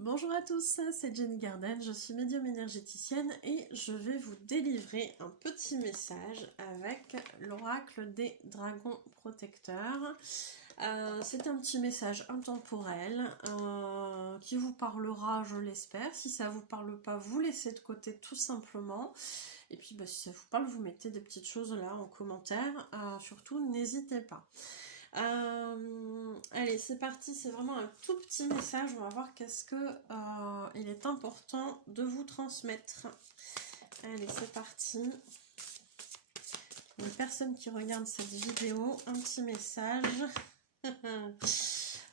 Bonjour à tous, c'est Jenny Garden, je suis médium énergéticienne et je vais vous délivrer un petit message avec l'oracle des dragons protecteurs. C'est un petit message intemporel qui vous parlera, je l'espère. Si ça ne vous parle pas, vous laissez de côté tout simplement. Et puis si ça vous parle, vous mettez des petites choses là en commentaire. Surtout, n'hésitez pas. Allez, c'est parti, c'est vraiment un tout petit message. On va voir qu'est-ce que il est important de vous transmettre. Allez, c'est parti. Les personnes qui regardent cette vidéo, un petit message.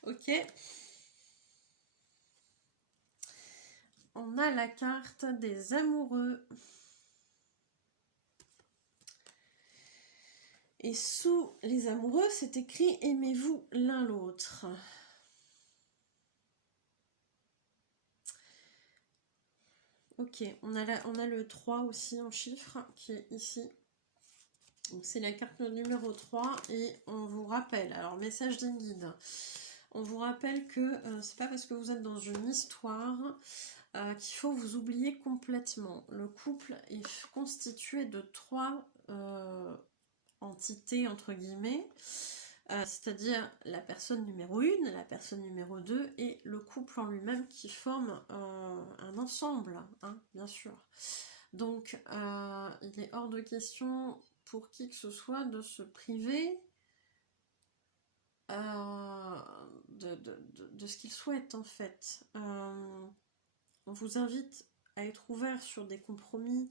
Ok. On a la carte des amoureux. Et sous les amoureux, c'est écrit « Aimez-vous l'un l'autre ». Ok, on a le 3 aussi en chiffres qui est ici. C'est la carte numéro 3 et on vous rappelle, alors message des guides, on vous rappelle que c'est pas parce que vous êtes dans une histoire qu'il faut vous oublier complètement. Le couple est constitué de 3 entités entre guillemets, c'est-à-dire la personne numéro 1, la personne numéro 2 et le couple en lui-même qui forme un ensemble, hein, bien sûr. Donc il est hors de question pour qui que ce soit de se priver de ce qu'il souhaite en fait. On vous invite à être ouvert sur des compromis,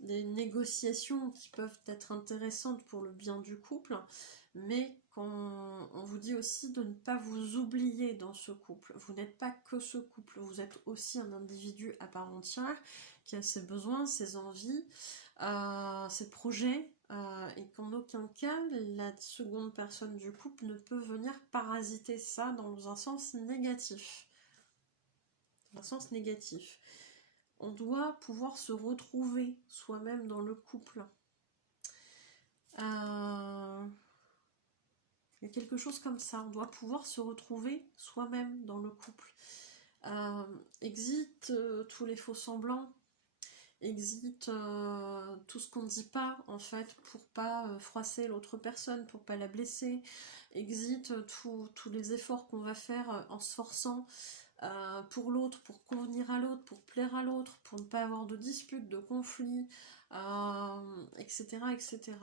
des négociations qui peuvent être intéressantes pour le bien du couple, mais on vous dit aussi de ne pas vous oublier dans ce couple. Vous n'êtes pas que ce couple, vous êtes aussi un individu à part entière qui a ses besoins, ses envies, ses projets, et qu'en aucun cas la seconde personne du couple ne peut venir parasiter ça dans un sens négatif. Dans un sens négatif. On doit pouvoir se retrouver soi-même dans le couple. Il y a quelque chose comme ça, on doit pouvoir se retrouver soi-même dans le couple. Exit tous les faux semblants, exit tout ce qu'on ne dit pas en fait pour pas froisser l'autre personne, pour pas la blesser, exit tous les efforts qu'on va faire en se forçant pour l'autre, pour convenir à l'autre, pour plaire à l'autre, pour ne pas avoir de disputes, de conflits, etc., etc.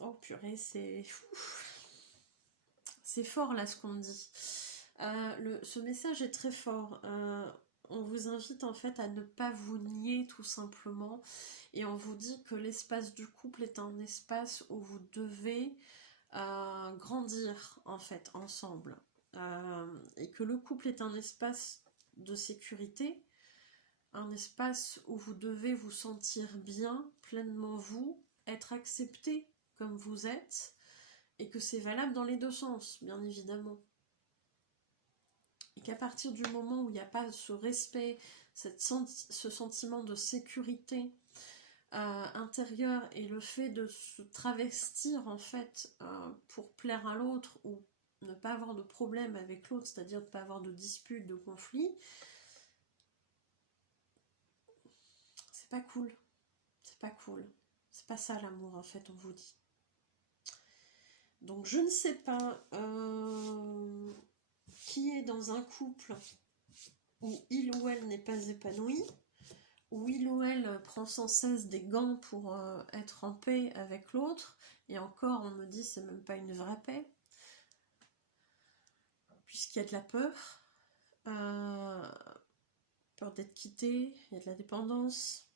Oh purée, c'est fort là ce qu'on dit. Ce message est très fort. On vous invite en fait à ne pas vous nier tout simplement, et on vous dit que l'espace du couple est un espace où vous devez grandir en fait ensemble, et que le couple est un espace de sécurité, un espace où vous devez vous sentir bien, pleinement vous, être accepté comme vous êtes, et que c'est valable dans les deux sens, bien évidemment. Et qu'à partir du moment où il n'y a pas ce respect, ce sentiment de sécurité intérieur, et le fait de se travestir en fait pour plaire à l'autre ou ne pas avoir de problème avec l'autre, c'est-à-dire ne pas avoir de disputes, de conflits, c'est pas cool. C'est pas cool. C'est pas ça l'amour en fait, on vous dit. Donc je ne sais pas qui est dans un couple où il ou elle n'est pas épanoui, où il ou elle prend sans cesse des gants pour être en paix avec l'autre, et encore on me dit c'est même pas une vraie paix, puisqu'il y a de la peur, peur d'être quitté, il y a de la dépendance,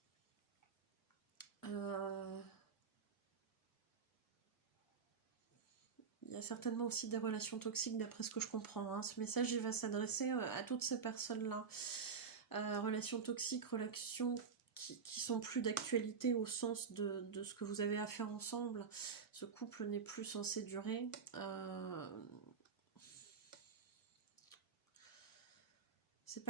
il y a certainement aussi des relations toxiques d'après ce que je comprends, hein. Ce message il va s'adresser à toutes ces personnes-là. Relations toxiques, relations qui sont plus d'actualité au sens de ce que vous avez à faire ensemble. Ce couple n'est plus censé durer. c'est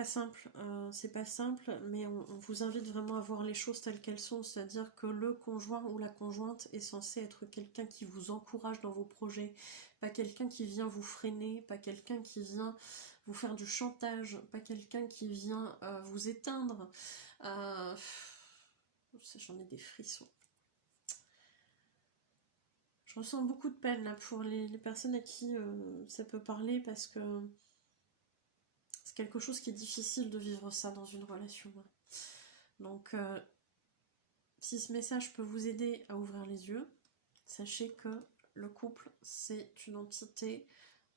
pas simple, mais on vous invite vraiment à voir les choses telles qu'elles sont, c'est-à-dire que le conjoint ou la conjointe est censé être quelqu'un qui vous encourage dans vos projets, pas quelqu'un qui vient vous freiner, pas quelqu'un qui vient vous faire du chantage, pas quelqu'un qui vient vous éteindre. J'en ai des frissons. Je ressens beaucoup de peine là pour les personnes à qui ça peut parler, parce que c'est quelque chose qui est difficile de vivre ça dans une relation. Donc, si ce message peut vous aider à ouvrir les yeux, sachez que le couple, c'est une entité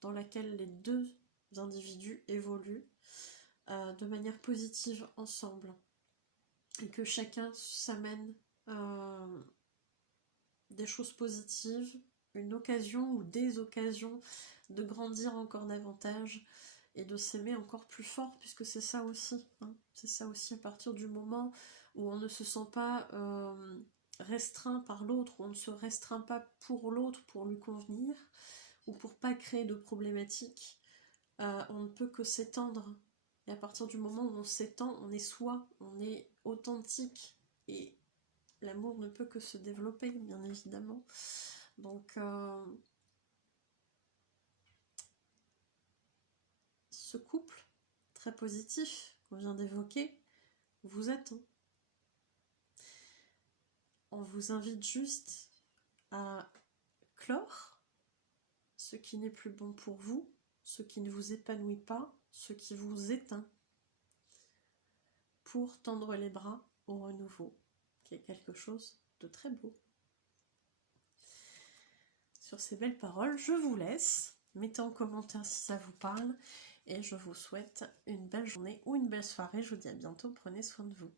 dans laquelle les deux individus évoluent de manière positive ensemble. Et que chacun s'amène des choses positives, une occasion ou des occasions de grandir encore davantage et de s'aimer encore plus fort, puisque c'est ça aussi, hein. C'est ça aussi, à partir du moment où on ne se sent pas restreint par l'autre, où on ne se restreint pas pour l'autre pour lui convenir, ou pour pas créer de problématiques, on ne peut que s'étendre. Et à partir du moment où on s'étend, on est soi, on est authentique, et l'amour ne peut que se développer, bien évidemment. Donc, ce couple très positif qu'on vient d'évoquer vous attend. On vous invite juste à clore ce qui n'est plus bon pour vous, ce qui ne vous épanouit pas, ce qui vous éteint, pour tendre les bras au renouveau, qui est quelque chose de très beau. Sur ces belles paroles, je vous laisse. Mettez en commentaire si ça vous parle, et je vous souhaite une belle journée ou une belle soirée. Je vous dis à bientôt, prenez soin de vous.